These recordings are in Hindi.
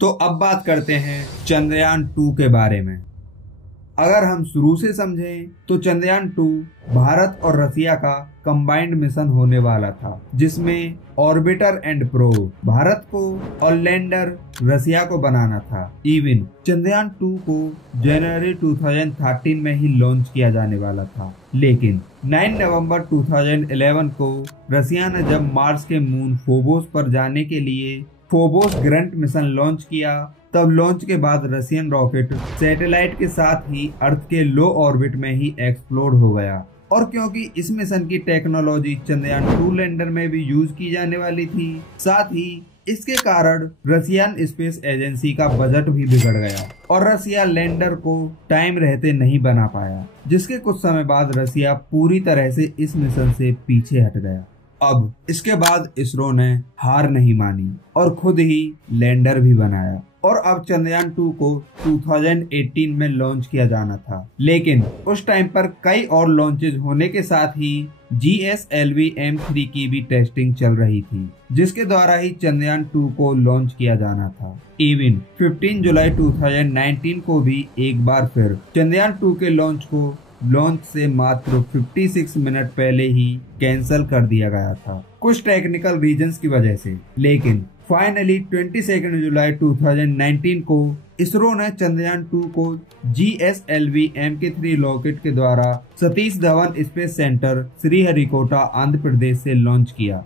तो अब बात करते हैं चंद्रयान 2 के बारे में। अगर हम शुरू से समझें तो चंद्रयान 2 भारत और रसिया का कंबाइंड मिशन होने वाला था, जिसमें ऑर्बिटर एंड प्रोब भारत को और लैंडर रसिया को बनाना था। इवन चंद्रयान 2 को जनवरी 2013 में ही लॉन्च किया जाने वाला था, लेकिन 9 नवंबर 2011 को रसिया ने जब मार्स के मून फोबोस पर जाने के लिए फोबोस ग्रंट मिशन लॉन्च किया, तब लॉन्च के बाद रशियन रॉकेट सैटेलाइट के साथ ही अर्थ के लो ऑर्बिट में ही एक्सप्लोड हो गया। और क्योंकि इस मिशन की टेक्नोलॉजी चंद्रयान 2 लैंडर में भी यूज की जाने वाली थी, साथ ही इसके कारण रशियन स्पेस एजेंसी का बजट भी बिगड़ गया और रसिया लैंडर को टाइम रहते नहीं बना पाया, जिसके कुछ समय बाद रसिया पूरी तरह से इस मिशन से पीछे हट गया। अब इसके बाद इसरो ने हार नहीं मानी और खुद ही लैंडर भी बनाया और अब चंद्रयान 2 को 2018 में लॉन्च किया जाना था, लेकिन उस टाइम पर कई और लॉन्चेज होने के साथ ही GSLV M3 की भी टेस्टिंग चल रही थी, जिसके द्वारा ही चंद्रयान 2 को लॉन्च किया जाना था। इवन 15 जुलाई 2019 को भी एक बार फिर चंद्रयान 2 के लॉन्च से मात्र 56 मिनट पहले ही कैंसिल कर दिया गया था, कुछ टेक्निकल रीजंस की वजह से। लेकिन फाइनली 22 जुलाई 2019 को इसरो ने चंद्रयान 2 को GSLV Mk3 रॉकेट के द्वारा सतीश धवन स्पेस सेंटर श्रीहरिकोटा आंध्र प्रदेश से लॉन्च किया।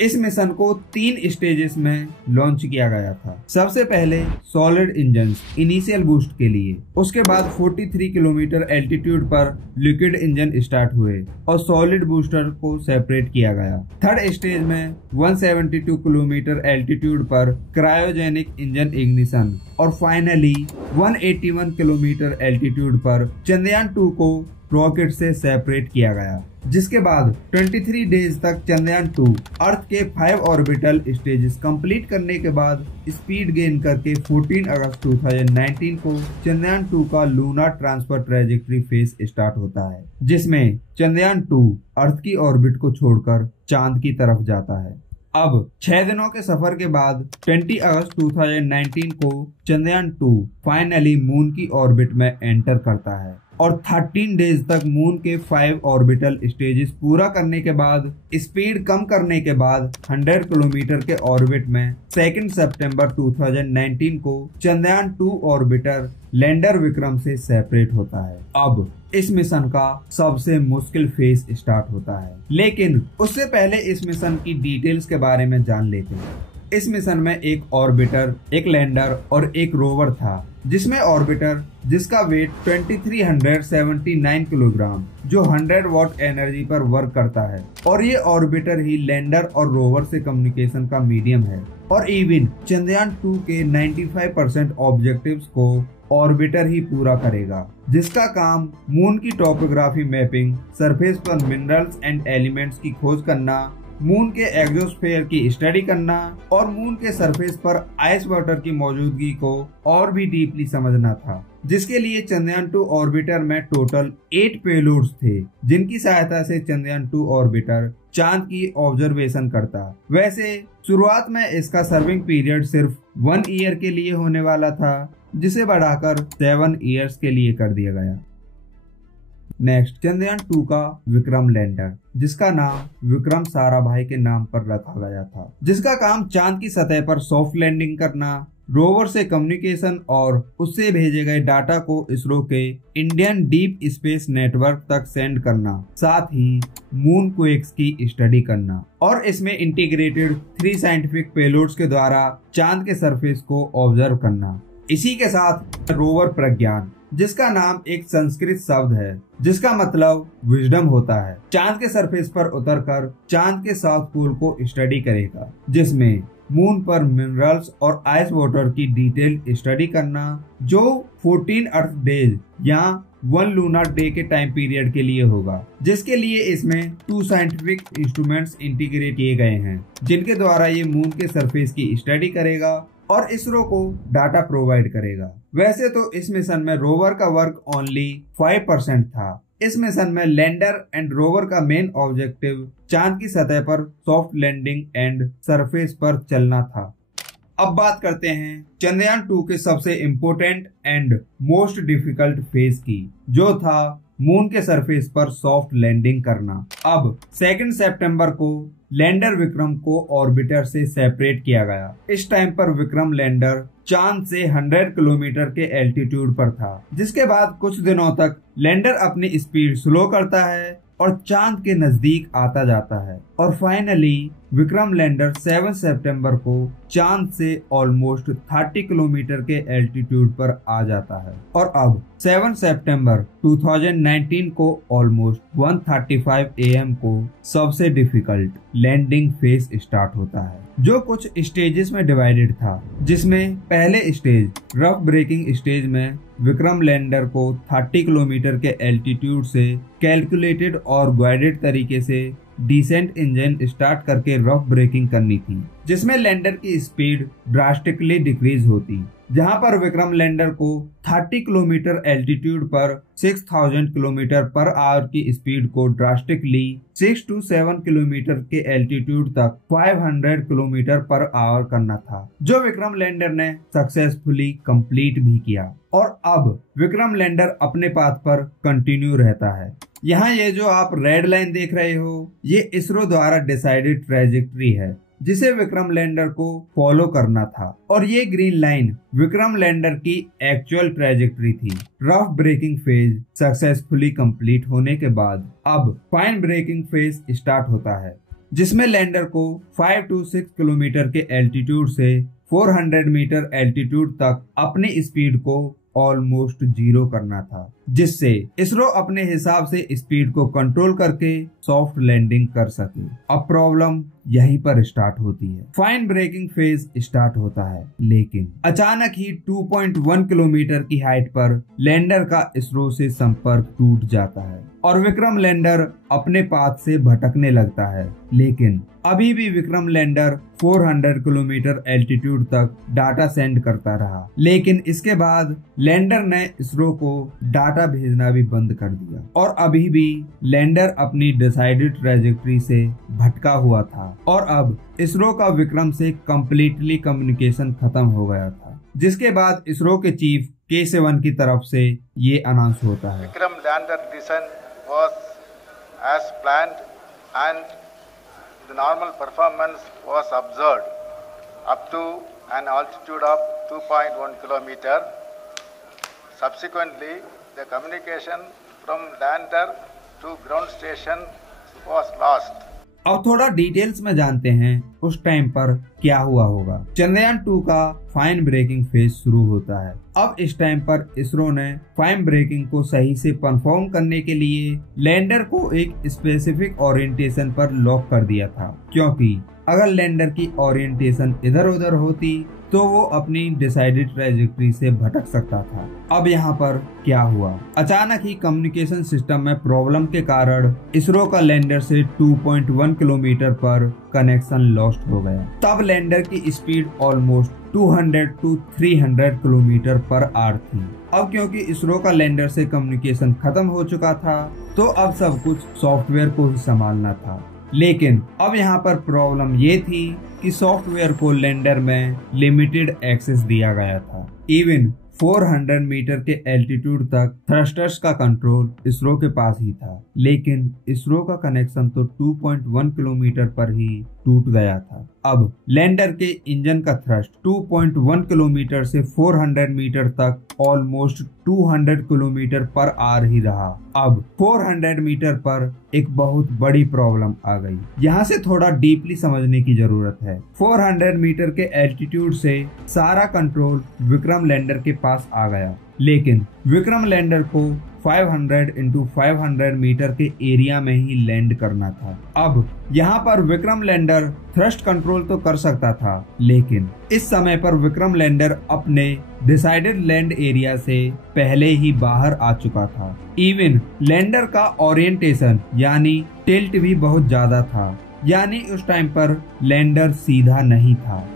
इस मिशन को 3 स्टेजेस में लॉन्च किया गया था। सबसे पहले सॉलिड इंजन इनिशियल बूस्ट के लिए, उसके बाद 43 किलोमीटर एल्टीट्यूड पर लिक्विड इंजन स्टार्ट हुए और सॉलिड बूस्टर को सेपरेट किया गया। थर्ड स्टेज में 172 किलोमीटर एल्टीट्यूड पर क्रायोजेनिक इंजन इग्निशन और फाइनली 181 किलोमीटर एल्टीट्यूड पर चंद्रयान 2 को रॉकेट से सेपरेट किया गया, जिसके बाद 23 डेज तक चंद्रयान 2 अर्थ के 5 ऑर्बिटल स्टेजेस कंप्लीट करने के बाद स्पीड गेन करके 14 अगस्त 2019 को चंद्रयान 2 का lunar transfer trajectory phase start होता है, जिसमें चंद्रयान 2 अर्थ की ऑर्बिट को छोड़कर चांद की तरफ जाता है। अब 6 दिनों के सफर के बाद 20 अगस्त 2019 को चंद्रयान 2 फाइनली मून की ऑर्बिट में एंटर करता है और 13 डेज तक मून के 5 ऑर्बिटल स्टेजेस पूरा करने के बाद स्पीड कम करने के बाद 100 किलोमीटर के ऑर्बिट में 2 सितंबर 2019 को चंद्रयान 2 ऑर्बिटर लैंडर विक्रम से सेपरेट होता है। अब इस मिशन का सबसे मुश्किल फेज स्टार्ट होता है, लेकिन उससे पहले इस मिशन की डिटेल्स के बारे में जान लेते हैं। इस मिशन में एक ऑर्बिटर, एक लैंडर और एक रोवर था, जिसमें ऑर्बिटर जिसका वेट 2379 किलोग्राम जो 100 वॉट एनर्जी पर वर्क करता है, और ये ऑर्बिटर ही लैंडर और रोवर से कम्युनिकेशन का मीडियम है। और इवन चंद्रयान 2 के 95% ऑब्जेक्टिव्स को ऑर्बिटर ही पूरा करेगा, जिसका काम मून की टोपोग्राफी मैपिंग, सरफेस पर मिनरल्स एंड एलिमेंट्स की खोज करना, मून के एग्जोस्फीयर की स्टडी करना और मून के सरफेस पर आइस वाटर की मौजूदगी को और भी डीपली समझना था, जिसके लिए चंद्रयान 2 ऑर्बिटर में टोटल 8 पेलोड्स थे, जिनकी सहायता से चंद्रयान 2 ऑर्बिटर चांद की ऑब्जर्वेशन करता। वैसे शुरुआत में इसका सर्विंग पीरियड सिर्फ 1 ईयर के लिए होने वाला था, जिसे बढ़ाकर 7 ईयर्स के लिए कर दिया गया। नेक्स्ट, चंद्रयान 2 का विक्रम लैंडर, जिसका नाम विक्रम साराभाई के नाम पर रखा गया था, जिसका काम चांद की सतह पर सॉफ्ट लैंडिंग करना, रोवर से कम्युनिकेशन और उससे भेजे गए डाटा को इसरो के इंडियन डीप स्पेस नेटवर्क तक सेंड करना, साथ ही मून क्वेक्स की स्टडी करना और इसमें इंटीग्रेटेड 3 साइंटिफिक पेलोड्स के द्वारा चांद के सरफेस को ऑब्जर्व करना। इसी के साथ रोवर प्रज्ञान, जिसका नाम एक संस्कृत शब्द है जिसका मतलब विजडम होता है, चांद के सरफेस पर उतरकर चांद के साउथ पोल को स्टडी करेगा, जिसमें मून पर मिनरल्स और आइस वाटर की डिटेल स्टडी करना, जो 14 अर्थ डेज या 1 लूनार डे के टाइम पीरियड के लिए होगा, जिसके लिए इसमें 2 साइंटिफिक इंस्ट्रूमेंट्स इंटीग्रेट किए गए हैं, जिनके द्वारा ये मून के सरफेस की स्टडी करेगा और इसरो को डाटा प्रोवाइड करेगा। वैसे तो इस मिशन में रोवर का वर्क ओनली 5% था। इस मिशन में लैंडर एंड रोवर का मेन ऑब्जेक्टिव चांद की सतह पर सॉफ्ट लैंडिंग एंड सरफेस पर चलना था। अब बात करते हैं चंद्रयान 2 के सबसे important and most difficult phase की, जो था मून के सरफेस पर सॉफ्ट लैंडिंग करना। अब 2 सितंबर को लैंडर विक्रम को ऑर्बिटर से सेपरेट किया गया। इस टाइम पर विक्रम लैंडर चांद से 100 किलोमीटर के एल्टीट्यूड पर था, जिसके बाद कुछ दिनों तक लैंडर अपनी स्पीड स्लो करता है और चांद के नजदीक आता जाता है और फाइनली विक्रम लैंडर 7 सितंबर को चांद से ऑलमोस्ट 30 किलोमीटर के एल्टीट्यूड पर आ जाता है। और अब 7 सितंबर 2019 को ऑलमोस्ट 1:35 AM को सबसे डिफिकल्ट लैंडिंग फेज स्टार्ट होता है, जो कुछ स्टेजेस में डिवाइडेड था, जिसमें पहले स्टेज रफ ब्रेकिंग स्टेज में विक्रम लैंडर को 30 किलोमीटर के एल्टीट्यूड से कैलकुलेटेड और गाइडेड तरीके से डिसेंट इंजन स्टार्ट करके रफ ब्रेकिंग करनी थी, जिसमें लैंडर की स्पीड ड्रास्टिकली डिक्रीज होती, जहां पर विक्रम लैंडर को 30 किलोमीटर एल्टीट्यूड पर 6000 किलोमीटर पर आवर की स्पीड को ड्रास्टिकली 6 to 7 किलोमीटर के एल्टीट्यूड तक 500 किलोमीटर पर आवर करना था, जो विक्रम लैंडर ने सक्सेसफुली कंप्लीट भी किया। और अब विक्रम लैंडर अपने पाथ पर कंटिन्यू रहता है। यहाँ ये जो आप रेड लाइन देख रहे हो, ये इसरो द्वारा डिसाइडेड ट्रेजेक्ट्री है जिसे विक्रम लैंडर को फॉलो करना था, और ये ग्रीन लाइन विक्रम लैंडर की एक्चुअल ट्रेजेक्ट्री थी। Rough breaking phase successfully complete होने के बाद अब फाइन ब्रेकिंग फेज स्टार्ट होता है, जिसमें लैंडर को 5 to 6 किलोमीटर के एल्टीट्यूड से 400 मीटर एल्टीट्यूड तक अपनी स्पीड को ऑलमोस्ट 0 करना था, जिससे इसरो अपने हिसाब से स्पीड को कंट्रोल करके सॉफ्ट लैंडिंग कर सके। अब प्रॉब्लम यहीं पर स्टार्ट होती है। फाइन ब्रेकिंग फेज स्टार्ट होता है, लेकिन अचानक ही 2.1 किलोमीटर की हाइट पर लैंडर का इसरो से संपर्क टूट जाता है और विक्रम लैंडर अपने पाथ से भटकने लगता है। लेकिन अभी भी विक्रम लैंडर 400 किलोमीटर एल्टीट्यूड तक डाटा सेंड करता रहा, लेकिन इसके बाद लैंडर ने इसरो को डाटा भेजना भी बंद कर दिया और अभी भी लैंडर अपनी डिसाइडेड ट्रेजेक्ट्री से भटका हुआ था। और अब इसरो का विक्रम से कंप्लीटली कम्युनिकेशन खत्म हो गया था, जिसके बाद इसरो के चीफ K7 की तरफ से ये अनाउंस होता है, Vikram lander descent was as planned and the normal performance was observed up to an altitude of 2.1 kilometer. Subsequently, the communication from lander to ground station was lost. अब थोड़ा डिटेल्स में जानते हैं उस टाइम पर क्या हुआ होगा। चंद्रयान 2 का फाइन ब्रेकिंग फेज शुरू होता है। अब इस टाइम पर इसरो ने फाइन ब्रेकिंग को सही से परफॉर्म करने के लिए लैंडर को एक स्पेसिफिक ओरिएंटेशन पर लॉक कर दिया था, क्योंकि अगर लैंडर की ओरिएंटेशन इधर उधर होती तो वो अपनी डिसाइडेड ट्रेजेक्ट्री से भटक सकता था। अब यहाँ पर क्या हुआ, अचानक ही कम्युनिकेशन सिस्टम में प्रॉब्लम के कारण इसरो का लैंडर से 2.1 किलोमीटर पर कनेक्शन लॉस्ट हो गया। तब लैंडर की speed almost 200 to 300 kilometre per hour थी। अब क्योंकि इसरो का लैंडर से कम्युनिकेशन खत्म हो चुका था, तो अब सब कुछ सॉफ्टवेयर को ही संभालना था। लेकिन अब यहाँ पर प्रॉब्लम ये थी कि सॉफ्टवेयर को लैंडर में लिमिटेड एक्सेस दिया गया था। इवन 400 मीटर के एल्टीट्यूड तक थ्रस्टर्स का कंट्रोल इसरो के पास ही था, लेकिन इसरो का कनेक्शन तो 2.1 किलोमीटर पर ही टूट गया था। अब लैंडर के इंजन का थ्रस्ट 2.1 किलोमीटर से 400 मीटर तक ऑलमोस्ट 200 किलोमीटर पर आवर ही रहा। अब 400 मीटर पर एक बहुत बड़ी प्रॉब्लम आ गई। यहाँ से थोड़ा डीपली समझने की जरूरत है। 400 मीटर के एल्टीट्यूड से सारा कंट्रोल विक्रम लैंडर के पास आ गया, लेकिन विक्रम लैंडर को 500 into 500 मीटर के एरिया में ही लैंड करना था। अब यहाँ पर विक्रम लैंडर थ्रस्ट कंट्रोल तो कर सकता था, लेकिन इस समय पर विक्रम लैंडर अपने डिसाइडेड लैंड एरिया से पहले ही बाहर आ चुका था। इवन लैंडर का ओरिएंटेशन यानी टिल्ट भी बहुत ज्यादा था, यानी उस टाइम पर लैंडर सीधा नहीं था।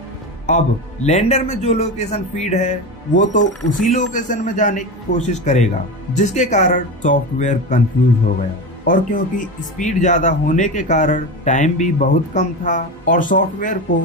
अब लैंडर में जो लोकेशन फीड है वो तो उसी लोकेशन में जाने की कोशिश करेगा, जिसके कारण सॉफ्टवेयर कंफ्यूज हो गया। और क्योंकि स्पीड ज्यादा होने के कारण टाइम भी बहुत कम था और सॉफ्टवेयर को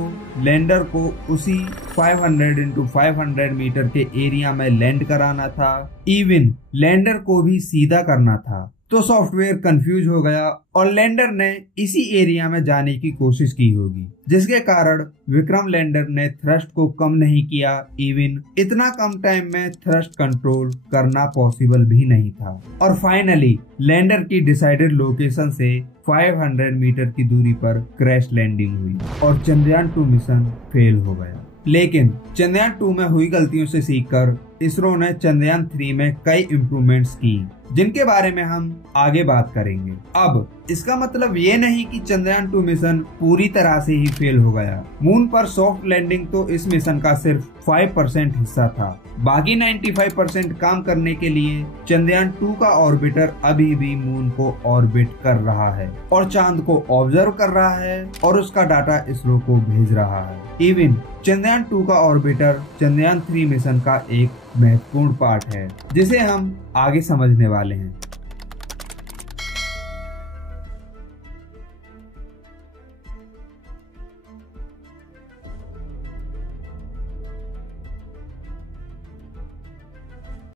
लैंडर को उसी 500x500 मीटर के एरिया में लैंड कराना था, इवन लैंडर को भी सीधा करना था, तो सॉफ्टवेयर कंफ्यूज हो गया और लैंडर ने इसी एरिया में जाने की कोशिश की होगी, जिसके कारण विक्रम लैंडर ने थ्रस्ट को कम नहीं किया। इवन इतना कम टाइम में थ्रस्ट कंट्रोल करना पॉसिबल भी नहीं था और फाइनली लैंडर की डिसाइडेड लोकेशन से 500 मीटर की दूरी पर क्रैश लैंडिंग हुई और चंद्रयान 2 मिशन फेल हो गया। लेकिन चंद्रयान 2 में हुई गलतियों से सीखकर इसरो ने चंद्रयान 3 में कई इम्प्रूवमेंट्स की, जिनके बारे में हम आगे बात करेंगे। अब इसका मतलब ये नहीं कि चंद्रयान 2 मिशन पूरी तरह से ही फेल हो गया। मून पर सॉफ्ट लैंडिंग तो इस मिशन का सिर्फ 5% हिस्सा था। बाकी 95% काम करने के लिए चंद्रयान 2 का ऑर्बिटर अभी भी मून को ऑर्बिट कर रहा है और चांद को ऑब्जर्व कर रहा है और उसका डाटा इसरो को भेज रहा है। इवन चंद्रयान 2 का ऑर्बिटर चंद्रयान 3 मिशन का एक महत्वपूर्ण पार्ट है, जिसे हम आगे समझने वाले हैं।